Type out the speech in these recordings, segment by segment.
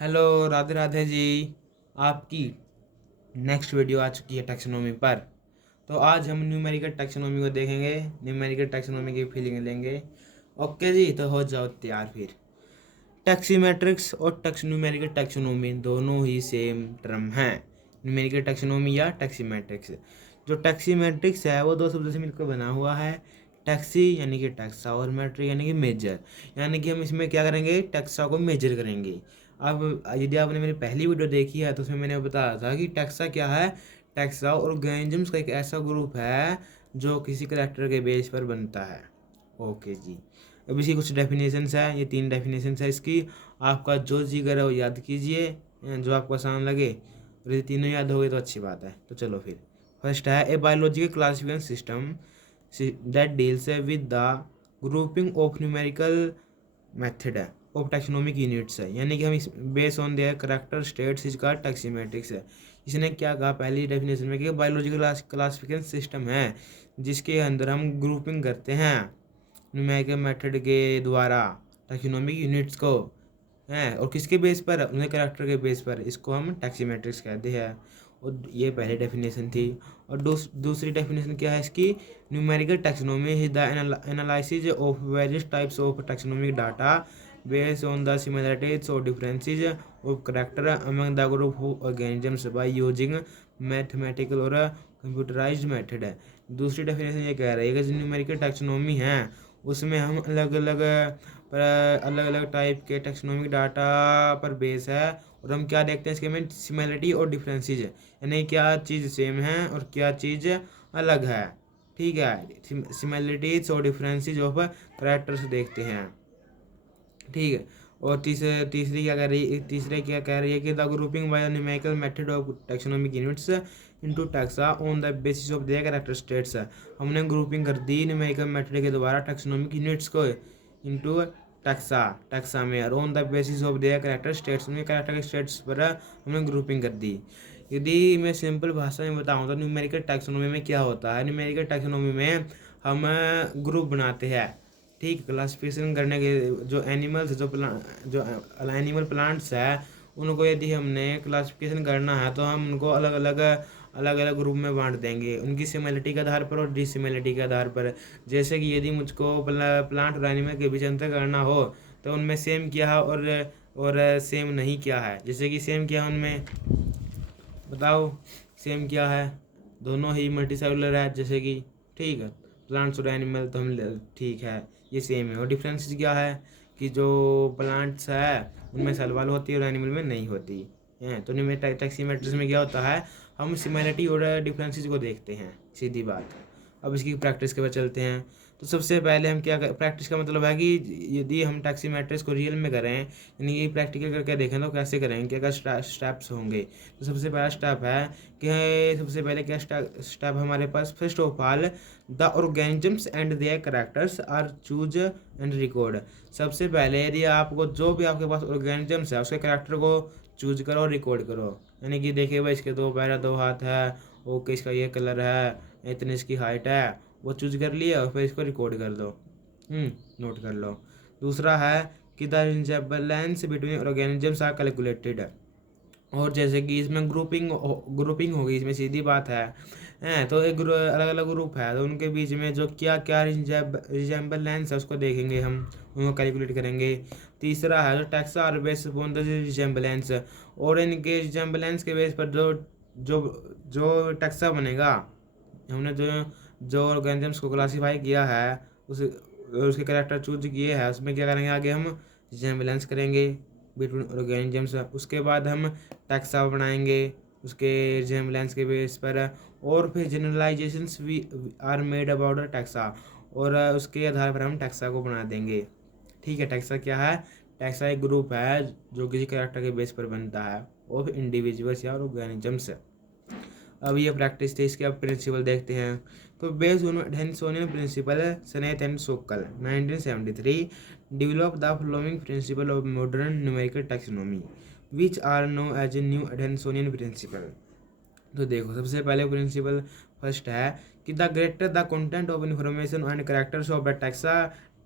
Hello, Radhe Radhe ji. आपकी next video आ चुकी है टैक्सोनॉमी पर। तो आज हम न्यूमेरिकल टैक्सोनॉमी को देखेंगे, न्यूमेरिकल टैक्सोनॉमी की फीलिंग लेंगे। ओके जी, तो हो जाओ तैयार फिर। टैक्सीमेट्रिक्स और न्यूमेरिकल टैक्सोनॉमी दोनों ही सेम टर्म हैं। न्यूमेरिकल टैक्सोनॉमी या टैक्सीमेट्रिक्स। जो टैक्सीमेट्रिक्स है वो दो शब्दों से मिलकर बना हुआ है। टैक्सी यानी कि टैक्सा और मैट्रिक यानी कि मेजर। यानी कि हम इसमें क्या करेंगे, टैक्सा को मेजर करेंगे। अब यदि आपने मेरी पहली वीडियो देखी है तो उसमें मैंने बताया था कि टैक्सा क्या है। टैक्सा ऑर्गेनिजम्स का एक ऐसा ग्रुप है जो किसी करेक्टर के बेस पर बनता है। ओके जी। अब इसकी कुछ डेफिनेशंस है, ये 3 डेफिनेशंस है इसकी। आपका जो जी करे वो याद कीजिए, जो आपको आसान लगे। और ये तीनों याद हो गए तो अच्छी बात है। तो चलो फिर। फर्स्ट है ए biological classification system that deals with the grouping of numerical method है ऑफ टैक्सोनॉमिक यूनिट्स है। यानी कि हम इस base on their character states इसका टैक्सीमेट्रिक्स है। इसने क्या कहा पहली डेफिनेशन में कि बायोलॉजिकल क्लासिफिकेशन सिस्टम है जिसके अंदर हम ग्रुपिंग करते हैं न्यूमेरिकल मेथड के द्वारा टैक्सोनॉमिक यूनिट्स को हैं, और किसके बेस पर, उनके करेक्टर के बेस पर। इसको हम टैक्सीमेट्रिक्स कहते हैं। और ये पहली डेफिनेशन थी। और दूसरी डेफिनेशन क्या है इसकी, numerical taxonomy is the analysis of various types of taxonomic data based on the similarities और differences of character among the group of organisms by using mathematical और कंप्यूटराइज्ड मेथड है। दूसरी डेफिनेशन ये कह रही है कि जो न्यूमेरिकल टैक्सोनॉमी है उसमें हम अलग अलग टाइप के टैक्सोनॉमिक डाटा पर बेस है। और हम क्या देखते हैं इसके में, सिमिलरिटी और डिफरेंसेस है, यानी क्या चीज़ सेम है और क्या चीज़ अलग है। ठीक है, सिमिलरिटीज और डिफरेंसेस ऑफ करेक्टर्स देखते हैं। ठीक है। और तीसरे क्या कह रही है कि the grouping by numerical method of taxonomic units into taxa on the basis of their character states. हमने ग्रुपिंग कर दी न्यूमेरिकल मेथड के द्वारा टैक्सोनॉमिक यूनिट्स को इनटू टैक्सा में, और on the basis of their character states, उनके character states पर हमने ग्रुपिंग कर दी। यदि मैं सिंपल भाषा में बताऊँ तो न्यूमेरिकल टैक्सोनॉमी में क्या होता है, न्यूमेरिकल टैक्सोनॉमी में हम ग्रुप बनाते हैं। ठीक, क्लासिफिकेशन करने के जो एनिमल्स जो एनिमल प्लांट्स है उनको यदि हमने क्लासिफिकेशन करना है तो हम उनको अलग अलग ग्रुप में बांट देंगे उनकी सिमिलरिटी के आधार पर और डिसिमिलरिटी के आधार पर। जैसे कि यदि मुझको प्लांट और एनिमल के बीच अंतर करना हो तो उनमें सेम क्या है और सेम नहीं क्या है। जैसे कि सेम क्या है उनमें, बताओ सेम क्या है, दोनों ही मल्टीसेलुलर है जैसे कि। ठीक है, प्लांट्स और एनिमल तो हम ठीक है ये सेम है। और डिफरेंस क्या है कि जो प्लांट्स है उनमें सेल वॉल होती है और एनिमल में नहीं होती है। तो टैक्सीमेट्रिक्स में क्या होता है, हम सिमिलरिटी और डिफरेंसेस को देखते हैं, सीधी बात। अब इसकी प्रैक्टिस के बाद चलते हैं। तो सबसे पहले हम क्या प्रैक्टिस का मतलब है कि यदि हम टैक्सीमेट्रिक्स को रियल में करें, यानी कि प्रैक्टिकल करके देखें तो कैसे करेंगे, क्या क्या स्टेप्स होंगे। तो सबसे पहला स्टेप है कि सबसे पहले क्या स्टेप हमारे पास, first of all the organisms and their characters are choose and record. सबसे पहले यदि आपको जो भी आपके पास ऑर्गेनिजम्स है उसके कैरेक्टर को चूज करो और रिकॉर्ड करो। यानी कि देखिए भाई इसके 2 पैर 2 हाथ है, ओके इसका ये कलर है, इतनी इसकी हाइट है, वो चूज कर लिया और फिर इसको रिकॉर्ड कर दो, नोट कर लो। दूसरा है कि the resemblance between organisms are calculated. और जैसे कि इसमें ग्रुपिंग होगी, इसमें सीधी बात है तो एक अलग अलग ग्रुप है तो उनके बीच में जो क्या क्या रिजेम्बलेंस है उसको देखेंगे, हम उनको कैलकुलेट करेंगे। तीसरा है जो taxa are base on the resemblance, और इनके रिजेम्बलेंस के बेस पर जो जो जो टैक्सा बनेगा, हमने जो जो ऑर्गेनिजम्स को क्लासीफाई किया है उसके कैरेक्टर चूज किए हैं, उसमें क्या करेंगे आगे हम रिजेम्बलेंस करेंगे बिटवीन ऑर्गेनिजम्स। उसके बाद हम टैक्सा बनाएंगे उसके रिजेम्बलेंस के बेस पर। और फिर generalisations we are made about the taxa, और उसके आधार पर हम टैक्सा को बना देंगे। ठीक है, टैक्सा क्या है, टैक्सा एक ग्रुप है जो किसी कैरेक्टर के बेस पर बनता है ऑफ इंडिविजुअल्स या ऑर्गेनिजम्स। अब ये प्रैक्टिस थी, इसके अब प्रिंसिपल देखते हैं। तो based on Adansonian principle Sneath and Sokal 1973 develop the following principle of modern numerical taxonomy which are know as a new Adansonian principle. तो देखो सबसे पहले प्रिंसिपल फर्स्ट है कि the greater the content of information and characters of the taxa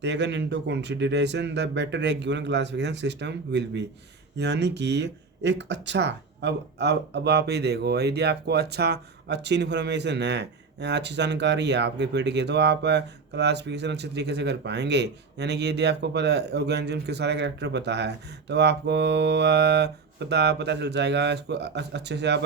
taken into consideration the better a given classification system will be. यानी कि एक अच्छा, अब आप ये देखो, यदि आपको अच्छी इन्फॉर्मेशन है, अच्छी जानकारी है आपके फील्ड की, तो आप क्लासिफिकेशन अच्छे तरीके से कर पाएंगे। यानी कि यदि आपको पता ऑर्गेनिजम्स के सारे कैरेक्टर पता है, तो आपको पता पता चल जाएगा इसको अच्छे से आप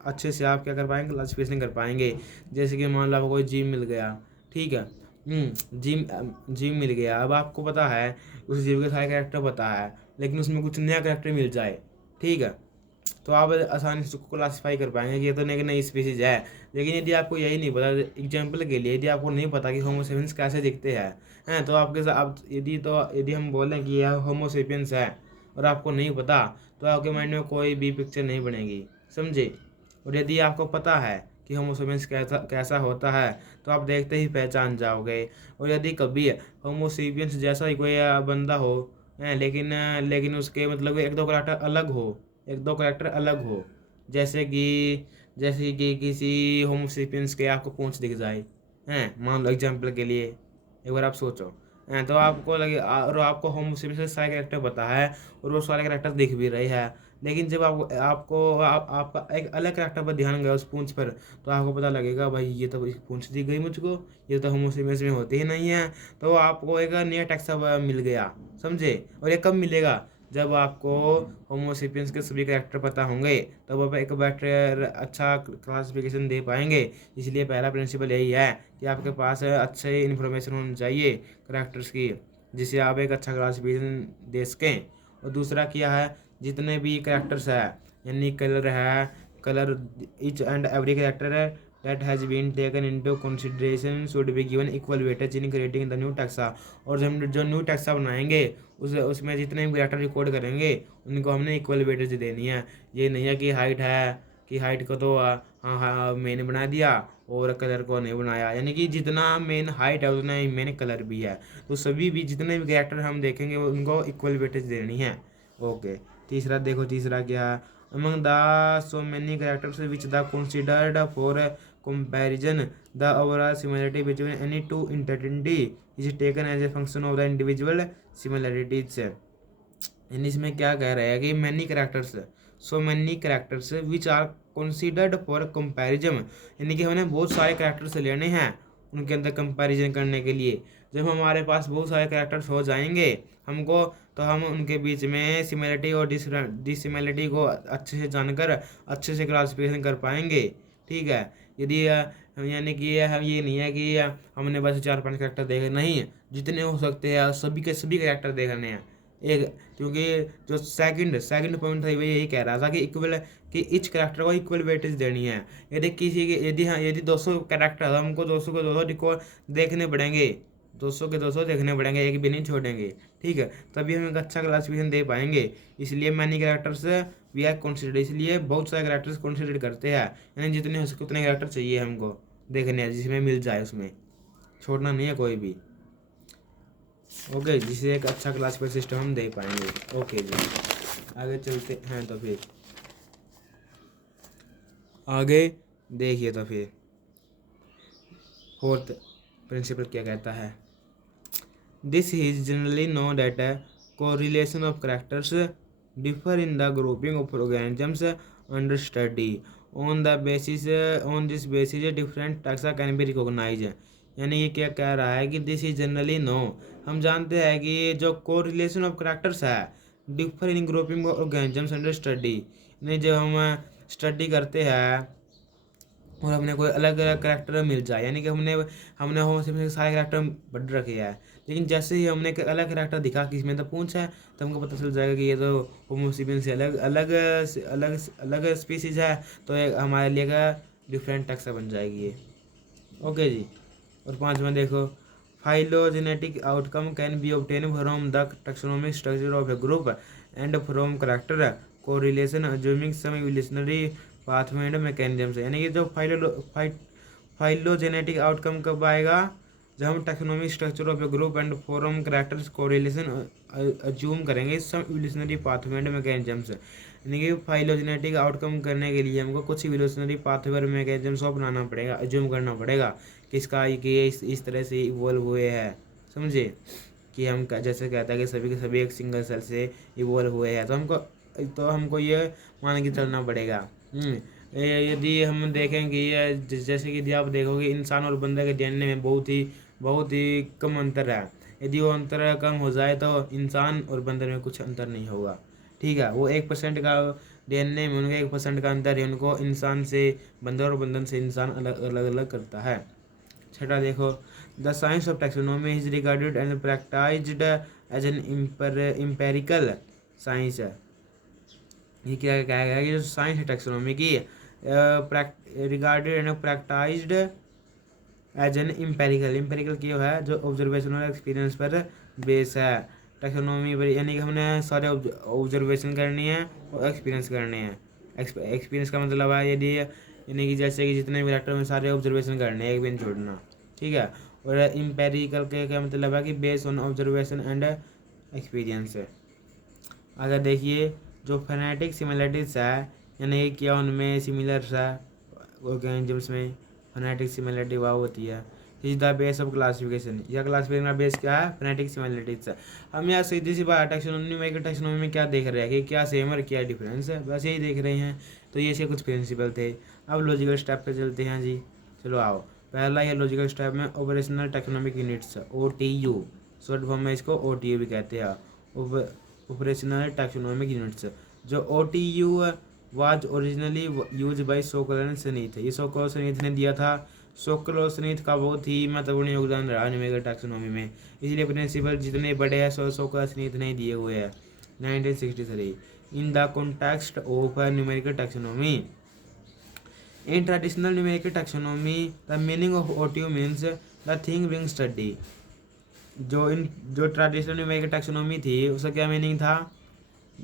अच्छे से आप क्या कर पाएंगे, क्लासिफिकेशन कर पाएंगे। जैसे कि मान लो आपको कोई जिम मिल गया, ठीक है, जिम जिम मिल गया, अब आपको पता है उस जीव के सारे कैरेक्टर पता है, लेकिन उसमें कुछ नया कैरेक्टर मिल जाए, ठीक है, तो आप आसानी से उसको क्लासीफाई कर पाएंगे कि ये तो नई नई स्पीसीज है। लेकिन यदि आपको यही नहीं पता, एग्जाम्पल के लिए यदि आपको नहीं पता कि होमोसेपियंस कैसे दिखते हैं तो आपके साथ आप यदि हम बोलें कि यह होमोसेपियंस है और आपको नहीं पता, तो आपके माइंड में कोई भी पिक्चर नहीं बनेगी, समझे। और यदि आपको पता है कि होमोसेपियंस कैसा कैसा होता है, तो आप देखते ही पहचान जाओगे। और यदि कभी होमोसेपियंस जैसा ही कोई बंदा हो, लेकिन उसके मतलब एक दो करेक्टर अलग हो, एक दो करेक्टर अलग हो, जैसे कि किसी होमोसेपियंस के आपको पूंछ दिख जाए, हैं, मान लो एग्जाम्पल के लिए, एक बार आप सोचो, हैं, तो आपको लगे और आपको होमोसेपियंस के सारे कैरेक्टर पता है और वो सारे कैरेक्टर दिख भी रहे हैं, लेकिन जब आपका एक अलग कैरेक्टर पर ध्यान गया उस पूंछ पर, तो आपको पता लगेगा भाई ये तो पूंछ दी गई मुझको, ये तो होमोसेपियंस में होते ही नहीं है। तो आपको एक नया टैक्सा मिल गया, समझे। और ये कब मिलेगा, जब आपको होमोसेपियंस के सभी कैरेक्टर पता होंगे, तब आप एक बेटर अच्छा क्लासिफिकेशन दे पाएंगे। इसलिए पहला प्रिंसिपल यही है कि आपके पास अच्छे इन्फॉर्मेशन होनी चाहिए कैरेक्टर्स की, जिससे आप एक अच्छा क्लासिफिकेशन दे सकें। और दूसरा क्या है, जितने भी कैरेक्टर्स है, यानी कलर है, colour each and every character है that has been taken into consideration should be given equal weightage in creating the new taxa। और जब हम जो न्यू टैक्सा बनाएंगे उसमें जितने भी कैरेक्टर रिकॉर्ड करेंगे उनको हमने इक्वल वेटेज देनी है। ये नहीं है कि हाइट है, कि हाइट को तो हाँ हाँ मैंने बना दिया और कलर को नहीं बनाया, यानी कि जितना मेन हाइट है उतना ही मेन कलर भी है। तो सभी भी जितने भी कैरेक्टर हम देखेंगे उनको इक्वल वेटेज देनी है। ओके, तीसरा देखो, तीसरा क्या है, among the so many characters which the considered for comparison the overall similarity between any two entity is taken as a function of the individual similarities। यानी इसमें क्या कह रहा है कि many characters which are considered for comparison, यानी कि हमने बहुत सारे कैरेक्टर्स लेने हैं उनके अंदर कंपैरिजन करने के लिए। जब हमारे पास बहुत सारे कैरेक्टर्स हो जाएंगे हमको, तो हम उनके बीच में सिमिलरिटी और डिसिमिलरिटी को अच्छे से जानकर अच्छे से क्लासिफिकेशन कर पाएंगे, ठीक है। यदि यानी कि हम ये नहीं है कि हमने बस 4-5 कैरेक्टर देखे, नहीं, जितने हो सकते हैं सभी के सभी कैरेक्टर देखने हैं एक। क्योंकि जो सेकंड पॉइंट था वही यही कह रहा था कि इक्वल, कि इच कैरेक्टर को इक्वल वेटेज देनी है। यदि किसी के यदि 200 कैरेक्टर है, हमको 200 के 200 रिकॉर्ड देखने पड़ेंगे, 200 के 200 देखने पड़ेंगे, एक भी नहीं छोड़ेंगे, ठीक है, तभी हम एक अच्छा क्लासिफिकेशन दे पाएंगे। इसलिए many characters we are consider, इसलिए बहुत सारे कैरेक्टर्स कंसिडर करते हैं, यानी जितने हो सके उतने कैरेक्टर चाहिए हमको देखने हैं, जिसमें मिल जाए उसमें छोड़ना नहीं है कोई भी। ओके, जिससे एक अच्छा क्लासिफाई सिस्टम हम दे पाएंगे। ओके जी, आगे चलते हैं। तो फिर आगे देखिए, तो फिर फोर्थ प्रिंसिपल क्या कहता है, this is generally no that correlation of characters differ in the grouping of organisms under study on this basis different taxa can be recognise. यानी ये क्या कह रहा है कि दिस इज जनरली नो, हम जानते हैं कि जो कोरिलेशन ऑफ कैरेक्टर्स है differ in grouping of organisms under study, यानी जब हम स्टडी करते हैं और हमने कोई अलग अलग करेक्टर मिल जाए, यानी कि हमने हमने होमोसेपियंस के सारे करेक्टर बढ़ रखे हैं, लेकिन जैसे ही हमने एक अलग करेक्टर दिखा कि इसमें तो पूंछ है, तो हमको पता चल जाएगा कि ये तो होमोसेपियंस से अलग अलग अलग अलग स्पीसीज है, तो ये हमारे लिए का डिफरेंट टैक्सा बन जाएगी ये। ओके जी। और पांचवा देखो, phylogenetic outcome can be obtain from the taxonomic structure of a group and from character correlation assuming some evolutionary pathway and mechanism. यानी कि जो फाइलोजेनेटिक आउटकम कब आएगा, जब हम taxonomic structure of a group and form characters correlation assume करेंगे some evolutionary pathway and mechanisms. यानी कि फाइलोजेनेटिक आउटकम करने के लिए हमको कुछ इवोल्यूशनरी पाथवे और मैकेनिज्म्स को अपनाना पड़ेगा, अज्यूम करना पड़ेगा किसका कि ये इस तरह से इवॉल्व हुए हैं, समझे। कि हम जैसे कहता है कि सभी के सभी एक सिंगल सेल से इवॉल्व हुए हैं, तो हमको ये मान के चलना पड़ेगा। यदि हम देखें कि जैसे कि यदि आप देखोगे इंसान और बंदर के डीएनए में बहुत ही कम अंतर है। यदि वो अंतर कम हो जाए तो इंसान और बंदर में कुछ अंतर नहीं होगा। ठीक है, वो 1% का डीएनए में उनका 1% का अंतर है, उनको इंसान से बंदर और बंदर से इंसान अलग अलग करता है। छठा देखो, the science of taxonomy is regarded and practised as an empirical science. ये क्या कहा गया कि जो साइंस है टैक्सोनॉमी की, regarded and practised as an empirical क्या है, जो ऑब्जर्वेशनल एक्सपीरियंस पर बेस है। टैक्सोनॉमी पर यानी कि हमने सारे ऑब्जर्वेशन करनी है और एक्सपीरियंस करने हैं। एक्सपीरियंस का मतलब है यदि यानी कि जैसे कि जितने भी फैक्टर में सारे ऑब्जर्वेशन करने हैं, एक भी नहीं छोड़ना। ठीक है, और इम्पेरिकल के क्या मतलब है कि base on observation and experience. अगर देखिए जो फेनेटिक सिमिलरिटीज है, यानी कि क्या उनमें सिमिलर्स है ऑर्गेनिजम्स में, फेनेटिक सिमिलरिटी वह होती है। Is the base of classification, यह क्लासिफिकेशन का बेस क्या है, फेनेटिक सिमिलरिटीज है। हम यहाँ सीधी सी बात टैक्सोनॉमी में क्या देख रहे हैं कि क्या सेम और क्या डिफरेंस है, बस यही देख रहे हैं। तो ये इसके कुछ प्रिंसिपल थे। अब लॉजिकल स्टेप पे चलते हैं जी। चलो आओ, पहला ये लॉजिकल स्टेप में operational taxonomic units, OTU, short form में इसको OTU भी कहते हैं, ऑपरेशनल टैक्सोनॉमिक यूनिट्स। जो OTU was originally use by Sokal Sneath, ये सोकोलसनीथ ने दिया था। सोकोलसनीथ का बहुत ही महत्वपूर्ण योगदान रहा न्यूमेरिकल टैक्सोनॉमी में, इसलिए प्रिंसिपल जितने बड़े हैं सोकोलसनीथ ने दिए हुए हैं। 1963 in the context of numerical taxonomy, in traditional numerical taxonomy the meaning of OTU means the thing being study. जो ट्रेडिशनल न्यूमेरिकल टैक्सोनॉमी थी उसका क्या मीनिंग था,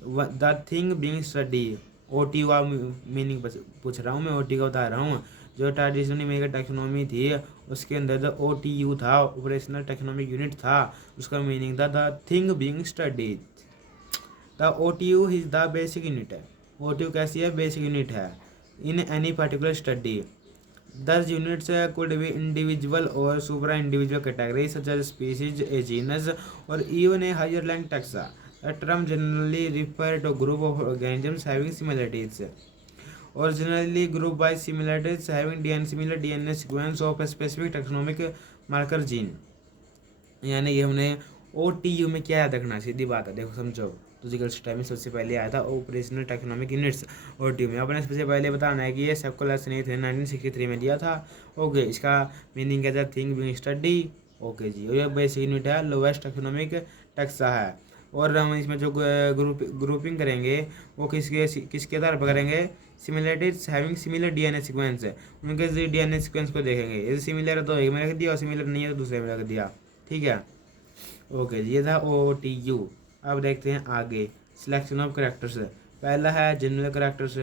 the thing being study. OTU का मीनिंग पूछ रहा हूँ मैं, OTU का बता रहा हूँ। जो ट्रेडिशनल न्यूमेरिकल टैक्सोनॉमी थी उसके अंदर जो OTU था, ऑपरेशनल टैक्सोनॉमिक यूनिट था, उसका मीनिंग था the thing being studied. The OTU is the basic unit है। OTU कैसी है, बेसिक यूनिट है in any particular study. Thus units could be individual or supra-individual categories such as species, a genus, or even a higher rank taxa. The term generally refer to a group of organisms having similarities, or generally grouped by similarities having similar DNA sequence of a specific taxonomic marker gene. यानी कि हमने OTU में क्या याद रखना, सीधी बात है, देखो समझो। लॉजिकल स्टेप में सबसे पहले आया था ऑपरेशनल टैक्सोनॉमिक यूनिट्स OTU में। अपने सबसे पहले बताना है कि ये सोकोलसनीथ ने 1963 में दिया था। ओके, इसका मीनिंग क्या था, थिंग बीइंग स्टडी। ओके जी, और ये बेसिक यूनिट है, लोवेस्ट टैक्सोनॉमिक टैक्सा है। और हम इसमें जो ग्रुपिंग करेंगे वो किसके आधार पर करेंगे, similarities having similar DNA sequence है, उनके DNA सीक्वेंस को देखेंगे। यदि सिमिलर है तो एक में रख दिया और सिमिलर नहीं है तो दूसरे में रख दिया। ठीक है, ओके जी, ये था OTU। अब देखते हैं आगे, सिलेक्शन ऑफ करेक्टर्स। पहला है जनरल करेक्टर्स।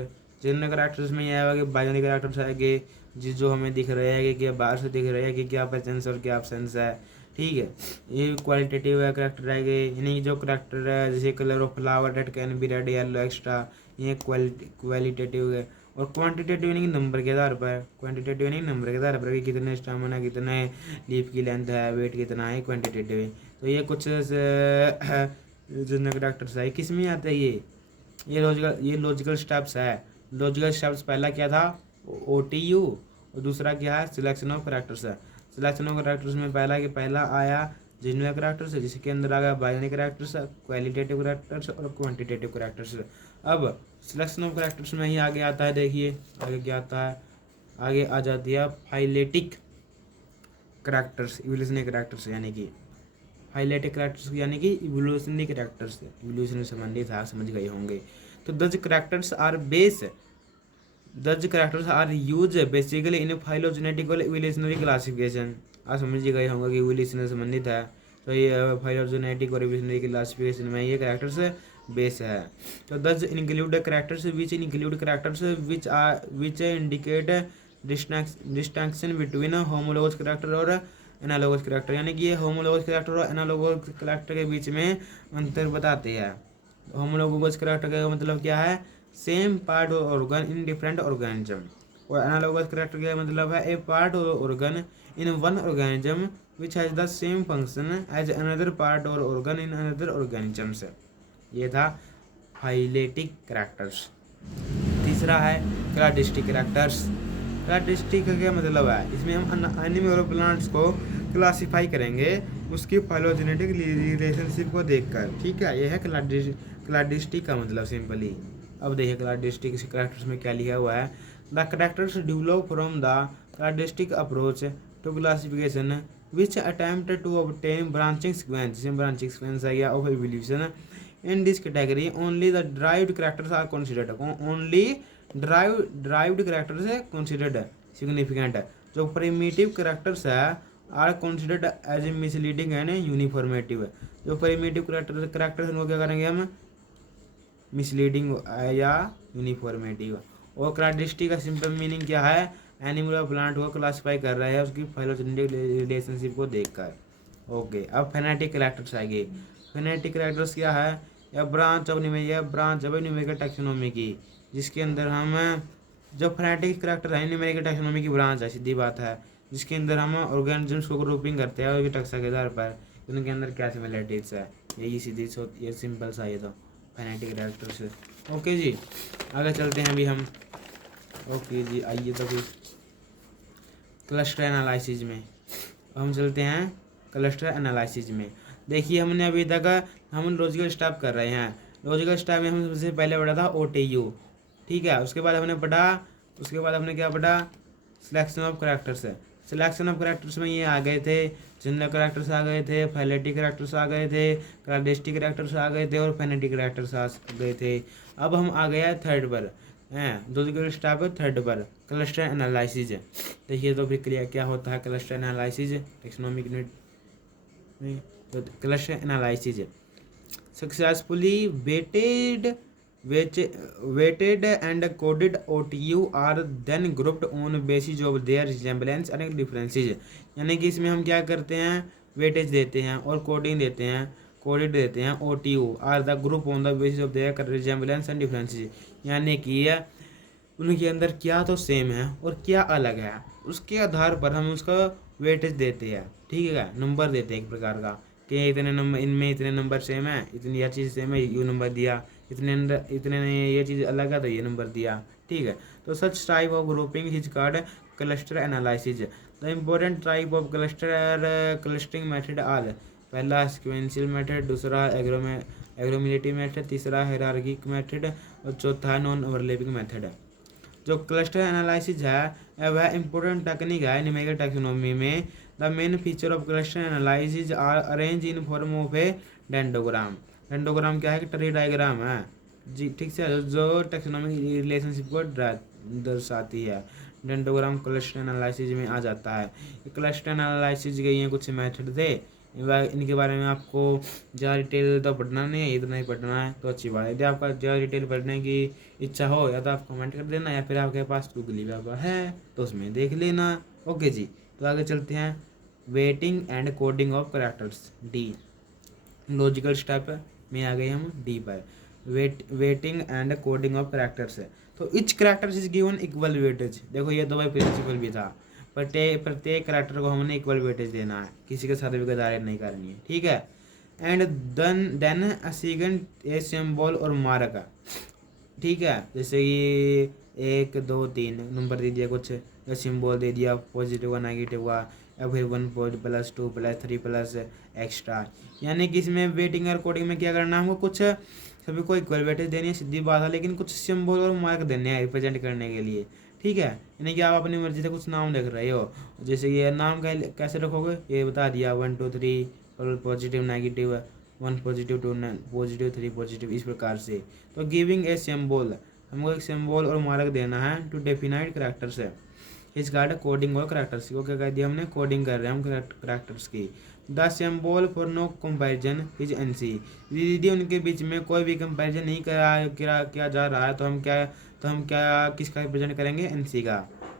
जनरल करेक्टर्स में यह है कि बाइनरी करेक्टर्स आएंगे जो हमें दिख रहे हैं कि क्या बाहर से दिख रहे हैं कि क्या प्रेजेंस और क्या एब्सेंस है। ठीक है, ये क्वालिटेटिव करेक्टर आएंगे, यानी जो करेक्टर है जैसे colour of flower date can be red yellow extra, ये क्वालिटेटिव है। और क्वांटिटेटिव यानी नंबर के आधार पर, क्वांटिटेटिव यानी नंबर के आधार पर कि कितने स्टामिना है, कितने लीफ की लेंथ है, वेट कितना है, क्वांटिटेटिव। तो ये कुछ जनरल करेक्टर्स है। किस में आता है ये लॉजिकल स्टेप्स है। लॉजिकल स्टेप्स पहला क्या था, OTU, और दूसरा क्या है, सिलेक्शन ऑफ करेक्टर्स है। सिलेक्शन ऑफ करेक्टर्स में पहला आया जनरल करेक्टर्स, जिसके अंदर आ गया बाइनरी करेक्टर्स, क्वालिटेटिव करेक्टर्स और क्वांटिटेटिव करेक्टर्स। अब सिलेक्शन ऑफ करेक्टर्स में ही आगे आता है, देखिए आगे क्या आता है, आगे आ जाती है फाइलेटिक करेक्टर्स, इवोल्यूशनरी करेक्टर्स, यानी कि फाइलेटिक करेक्टर्स यानी कि इवोल्यूशनरी करेक्टर्स, इवोल्यूशन से संबंधित है, समझ गए होंगे। तो these characters are use basically in phylogenetic और इवोल्यूशनरी क्लासिफिकेशन। आप समझ गए होंगे कि इवोल्यूशन से संबंधित है, तो ये फाइलोजेनेटिक और इवोल्यूशनरी क्लासिफिकेशन में ये करेक्टर्स बेस है। तो दज include characters which indicate distinction between homologous character और एनालोगस करेक्टर, यानी कि ये होमोलोगस करेक्टर और एनालोगस करेक्टर के बीच में अंतर बताते हैं। होमोलोगस करेक्टर का मतलब क्या है, same part organ in different organism, और एनालोगस करेक्टर का मतलब है a part organ in one organism which has the same function as another part or organ in another organisms. ये था फाइलेटिक कैरेक्टर्स। तीसरा है क्लाडिस्टिक कैरेक्टर्स। क्लाडिस्टिक का क्या मतलब है, इसमें हम एनिमल और प्लांट्स को क्लासिफाई करेंगे उसकी फाइलोजेनेटिक रिलेशनशिप को देखकर। ठीक है, यह है क्लाडिस्टिक का मतलब सिंपली। अब देखिए क्लाडिस्टिक कैरेक्टर्स में क्या लिखा हुआ है। The characters develop from the cladistic approach to classification which attempt to obtain branching sequence. जिसमें ब्रांचिंग सीक्वेंस आ गया of evolution. In this category, only the derived characters are considered. Only derived characters है considered significant. जो primitive characters है are considered as misleading and uniformative. जो primitive characters उनको क्या करेंगे हम, misleading या uniformative। और क्लाडिस्टिक का सिंपल मीनिंग क्या है, एनिमल और प्लांट को क्लासिफाई कर रहा है उसकी फाइलोजेनेटिक रिलेशनशिप को देखकर। ओके, अब फेनेटिक कैरेक्टर्स आएंगे। फेनेटिक कैरेक्टर्स क्या है, या ब्रांच ऑफ न्यूमेरिकल टैक्सोनॉमी की, जिसके अंदर हम जो फेनेटिक कैरेक्टर है न्यूमेरिकल टैक्सोनॉमी की ब्रांच है, सीधी बात है, जिसके अंदर हम ऑर्गेनिजम्स को ग्रुपिंग करते हैं उनकी टैक्सा के आधार पर उनके अंदर क्या सिमिलरिटीज है। यही सीधी ये सिंपल सा ये तो फेनेटिक कैरेक्टर्स। ओके जी, आगे चलते हैं अभी हम। ओके जी, आइए तो फिर क्लस्टर एनालिसिस में हम चलते हैं। क्लस्टर एनालिसिस में देखिए, हमने अभी तक हम लॉजिकल स्टेप कर रहे हैं। लॉजिकल स्टेप में हम सबसे पहले पढ़ा था OTU। ठीक है, उसके बाद हमने क्या पढ़ा, सिलेक्शन ऑफ कैरेक्टर्स है। सिलेक्शन ऑफ कैरेक्टर्स में ये आ गए थे, जनरल कैरेक्टर्स आ गए थे, फाइलेटिक कैरेक्टर्स आ गए थे, क्लाडिस्टिक कैरेक्टर्स आ गए थे और फेनेटिक कैरेक्टर्स आ गए थे। अब हम आ गया थर्ड पर, लॉजिकल स्टेप है थर्ड पर, क्लस्टर एनालिसिस। देखिए तो फिर क्लियर क्या होता है क्लस्टर एनालिसिस टैक्सोनॉमिक यूनिट में। तो cluster analysis successfully weighted and coded OTU are then grouped on basis of their resemblance and differences। यानी कि इसमें हम क्या करते हैं, वेटेज देते हैं और कोडिंग देते हैं, कोडेड देते हैं। OTU are the group on the basis of their resemblance and differences. यानी कि उनके अंदर क्या तो सेम है और क्या अलग है, उसके आधार पर हम उसका वेटेज देते हैं। ठीक है, नंबर देते हैं एक प्रकार का कि इतने नंबर, इनमें इतने नंबर सेम है, इतनी यह चीज़ सेम है, यू नंबर दिया, इतने ये चीज़ अलग है तो ये नंबर दिया। ठीक है, तो such type of grouping is called cluster analysis. The important type of clustering method are, पहला सिक्वेंशियल मेथड, दूसरा एग्रोमिलेटिव मेथड, तीसरा हायरार्किक मेथड और चौथा नॉन ओवरलैपिंग मेथड। जो क्लस्टर एनालिसिस है वह इम्पोर्टेंट टेक्निक है न्यूमेरिकल टैक्सोनॉमी में। The main feature of cluster analysis are arrange in form of a dendrogram. Dendrogram क्या है कि ट्री डायग्राम है जी, ठीक से, जो टैक्सोनॉमिक रिलेशनशिप को दर्शाती है। डेंडोग्राम क्लस्टर एनालिसिस में आ जाता है। क्लस्टर एनालिसिस के ये कुछ मेथड थे, इनके बारे में आपको ज़्यादा डिटेल तो पढ़ना नहीं है, इतना ही पढ़ना है तो अच्छी बात है। यदि आपका ज़्यादा डिटेल पढ़ने की इच्छा हो या तो आप कमेंट कर देना, या फिर आपके पास गूगल मैप है तो उसमें देख लेना। ओके जी, तो आगे चलते हैं। Waiting and coding of characters, D. Logical step में आ गए हम डी पर। Waiting and coding of characters है, तो etch characters is given equal weightage. देखो ये तो भाई प्रिंसिपल भी था, प्रत्येक कैरेक्टर को हमने इक्वल वेटेज देना है, किसी के साथ भी गदारी नहीं करनी है। ठीक है, एंड देन असिगन ए सिंबल और मार्क। ठीक है, जैसे कि 1 2 3 नंबर दे दिया, कुछ सिंबल दे दिया, पॉजिटिव व नेगेटिव का, या फिर 1 +, 2 +, 3 प्लस एक्स्ट्रा। यानी कि इसमें वेटिंग और कोडिंग में क्या करना है, हमको कुछ सभी को इक्वल वेटेज देनी है, सीधी बात है, लेकिन कुछ सिंबल और मार्क देने हैं रिप्रेजेंट करने के लिए। ठीक है, यानी कि आप अपनी मर्जी से कुछ नाम लिख रहे हो, जैसे ये नाम कैसे रखोगे ये बता दिया, 1 2 3 positive negative, 1 positive 2 positive 3 positive, इस प्रकार से। तो गिविंग ए सिंबल, हमको एक सिंबल और मार्क देना है टू डेफिनाइड कैरेक्टर्स है। इस गार्ड कोडिंग और कैरेक्टर्स को क्या कह दिया हमने, कोडिंग कर रहे हैं हम कैरेक्टर्स की। The symbol for no comparison is NC. यदि उनके बीच में कोई भी कंपैरिजन नहीं किया जा रहा है तो हम क्या किसका रिप्रेजेंट करेंगे, एनसी का।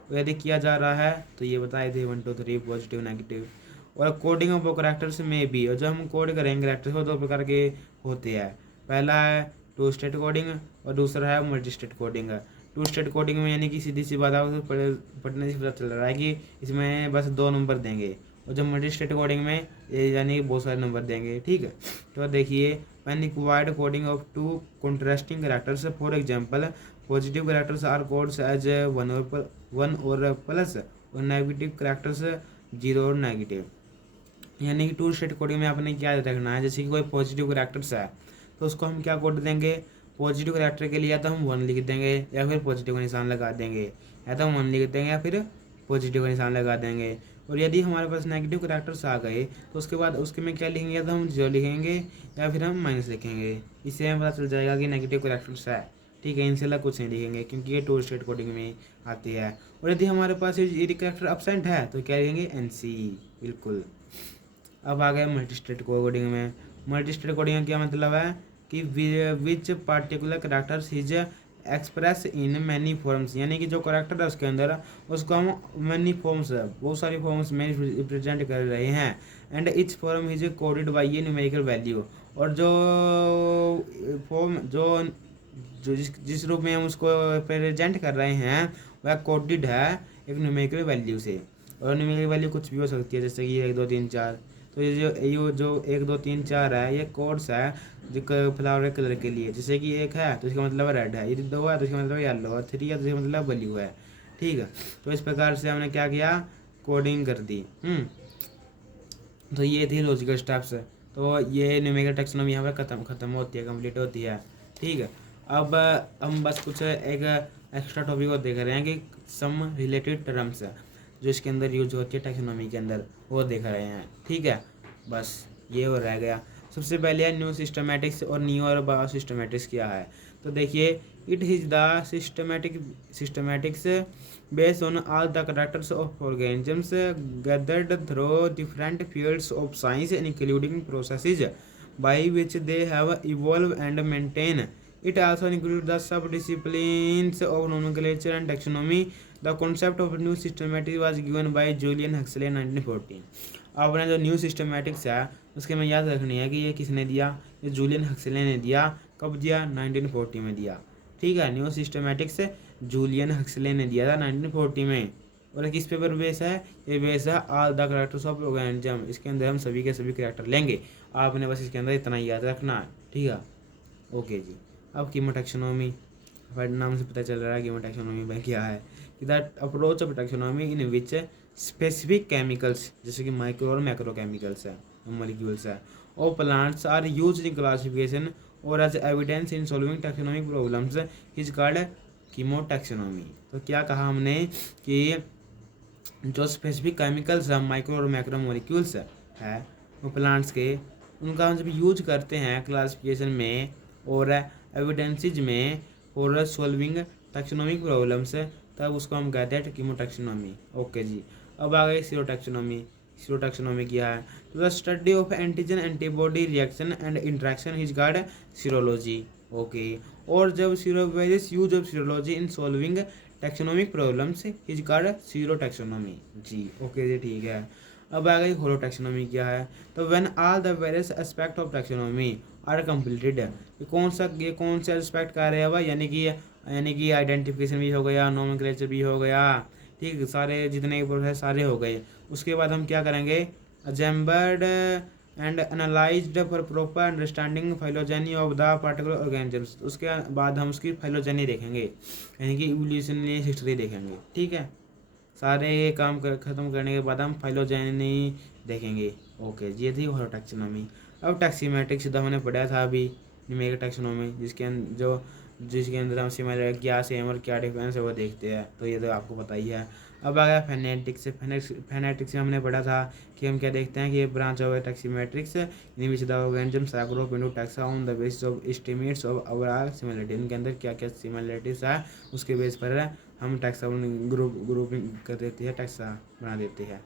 तो यदि किया जा रहा है तो ये बताए थे 1 2 3 पॉजिटिव नेगेटिव। और कोडिंग ऑफ कैरेक्टर्स में भी, और जब हम कोड करेंगे कैरेक्टर्स को 2 प्रकार के होते हैं। पहला है 2 स्टेट कोडिंग और दूसरा है multi state coding. 2 state coding में यानी कि सीधी सी बात है, पढ़ने से पता चल रहा है कि इसमें बस 2 नंबर देंगे, और जब मल्टी स्टेट कोडिंग में ये यानी कि बहुत सारे नंबर देंगे, ठीक है। तो देखिए when required coding of two contrasting characters, for example positive characters are coded as one or plus और नेगेटिव characters जीरो और नेगेटिव। यानी कि टू स्टेट कोडिंग में आपने क्या रखना है, जैसे कि कोई पॉजिटिव करेक्टर्स है तो उसको हम क्या कोड देंगे, पॉजिटिव करेक्टर के लिए या तो हम 1 लिख देंगे या फिर पॉजिटिव का निशान लगा देंगे, या तो हम 1 लिख देंगे या फिर पॉजिटिव का निशान लगा देंगे। और यदि हमारे पास नेगेटिव करेक्टर्स आ गए तो उसके बाद उसके में क्या लिखेंगे, या तो हम 0 लिखेंगे या फिर हम माइनस लिखेंगे। इससे हमें पता चल जाएगा कि नेगेटिव करेक्टर्स है, ठीक है। इनसे अलग कुछ नहीं लिखेंगे क्योंकि ये टू स्टेट कोडिंग में आती है। और यदि हमारे पास ये करेक्टर एब्सेंट है तो क्या लिखेंगे, NC, बिल्कुल। अब आ गए मल्टी स्टेट कोडिंग में। मल्टी स्टेट कोडिंग का क्या मतलब है कि which particular characters is express in many forms, यानी कि जो करेक्टर है उसके अंदर उसको हम मैनी फॉर्म्स, बहुत सारी फॉर्म्स में रिप्रेजेंट कर रहे हैं। And each form is coded by A numerical value, और जो फॉर्म जो जिस रूप में हम उसको प्रेजेंट कर रहे हैं वह कोडेड है एक न्यूमेरिकल वैल्यू से। और न्यूमेरिकल वैल्यू कुछ भी हो सकती है, जैसे कि 1 2 3 4। तो ये जो 1 2 3 4 है ये कोड्स है जो फ्लावर कलर के लिए। जैसे कि 1 है तो इसका मतलब रेड है, यदि 2 है तो इसका मतलब येलो, और 3 है तो इसका मतलब ब्लू है, ठीक है। तो इस प्रकार से हमने क्या किया, कोडिंग कर दी। तो ये थी लॉजिकल स्टेप्स। तो ये न्यूमेरिकल टैक्सोनॉमी यहाँ पे खत्म होती है, कंप्लीट होती है, ठीक है। अब हम बस कुछ एक एक्स्ट्रा टॉपिक को देख रहे हैं कि सम रिलेटेड टर्म्स है जो इसके अंदर यूज होती है टैक्सोनॉमी के अंदर, वो देख रहे हैं, ठीक है। बस ये हो रह गया। सबसे पहले है न्यू सिस्टमैटिक्स और न्यू और बायो सिस्टमैटिक्स क्या है। तो देखिए it is the systematics based on all the characters of organisms gathered through different fields of science including processes by which they have evolved and maintained. It also includes the sub-disciplines of nomenclature and taxonomy. The concept of new systematics was given by Julian Huxley in 1914. आपने जो new systematics है उसके में याद रखनी है कि ये किसने दिया, ये जूलियन हक्सले ने दिया। कब दिया, 1940 में दिया, ठीक है। न्यू सिस्टमैटिक्स जूलियन हक्सले ने दिया था 1940 में। और किस पेपर बेस है, ये बेस है all the characters of organism. इसके अंदर हम सभी के सभी कैरेक्टर लेंगे, आपने बस इसके अंदर इतना याद रखना है, ठीक है। ओके जी। अब कीमो टैक्सोनॉमी, नाम से पता चल रहा है कीमो टैक्सोनॉमी में क्या है कि that approach of taxonomy in which specific chemicals जैसे कि माइक्रो और मैक्रो केमिकल्स है, मॉलिक्यूल्स है, और plants are used in classification और as evidence in solving taxonomic problems is called chemotaxonomy. तो क्या कहा हमने कि जो स्पेसिफिक केमिकल्स है, माइक्रो और मैक्रो मॉलिक्यूल्स है वो प्लांट्स के, उनका हम जब यूज करते हैं क्लासिफिकेशन में और एविडेंसेस में और सॉल्विंग टैक्सोनॉमिक प्रॉब्लम्स, तब उसको हम कहते हैं कीमो टैक्सोनॉमी। ओके जी। अब आ गई सीरो टैक्सोनॉमी। सीरो टैक्सोनॉमी क्या है, तो the study of antigen antibody reaction and interaction is called serology. Okay. और जब various use of serology in solving taxonomic problems is called serotaxonomy जी। Okay जी, ठीक है। अब आ गई होलो टैक्सोनॉमी क्या है, तो when all the various aspect of taxonomy are completed. ये कौन से एस्पेक्ट का रहा है, यानी कि आइडेंटिफिकेशन भी हो गया, नोमेनक्लेचर भी हो गया, ठीक, सारे जितने प्रोसेस सारे हो गए। उसके बाद हम क्या करेंगे, assembled and analysed for proper understanding phylogeny of the particular organisms. उसके बाद हम उसकी फाइलोजेनी देखेंगे, यानी कि इवोल्यूशनरी हिस्ट्री देखेंगे, ठीक है। सारे काम खत्म करने के बाद हम फाइलोजेनी देखेंगे। ओके, ये थी होलो टैक्सोनॉमी। अब टैक्सीमेट्रिक्स जो हमने पढ़ा था अभी न्यूमेरिकल टैक्सोनॉमी, जिसके अंदर हम सिमिलर क्या सेम और क्या डिफरेंस है वो देखते हैं, तो ये तो आपको पता ही है। अब आ गया फेनेटिक्स। फेनेटिक्स में हमने पढ़ा था कि हम क्या देखते हैं कि ये branch of taximetrics in which the organisms are group into taxa on the basis of estimates of overall similarity. इनके अंदर क्या क्या सिमिलरिटीज है उसके बेस पर हम टैक्सा ग्रुपिंग कर देती है, टैक्सा बना देती है।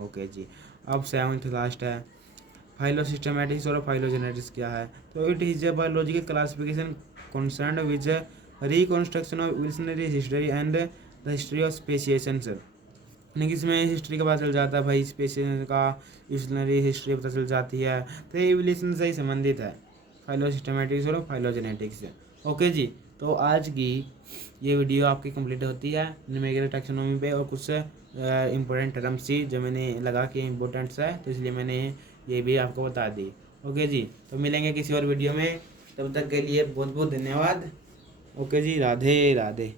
ओके जी। अब 7th लास्ट है फाइलोसिस्टमैटिक्स और फाइलोजेनेटिक्स क्या है, तो it is a biological classification concerned with reconstruction of evolutionary history and the history of speciations. यानी कि इसमें हिस्ट्री का पता चल जाता है भाई, स्पेसिएशन का इवोल्यूशनरी हिस्ट्री पता चल जाती है, तो ये इवोल्यूशन से ही संबंधित है फाइलोसिस्टमैटिक्स और फाइलोजेनेटिक्स। ओके जी, तो आज की ये वीडियो आपकी कंप्लीट होती है न्यूमेरिकल टैक्सोनॉमी पे और कुछ इम्पोर्टेंट टर्म्स थी जो मैंने लगा कि इम्पोर्टेंट्स है, तो इसलिए मैंने ये भी आपको बता दी। ओके जी, तो मिलेंगे किसी और वीडियो में, तब तक के लिए बहुत बहुत धन्यवाद। ओके जी, राधे राधे।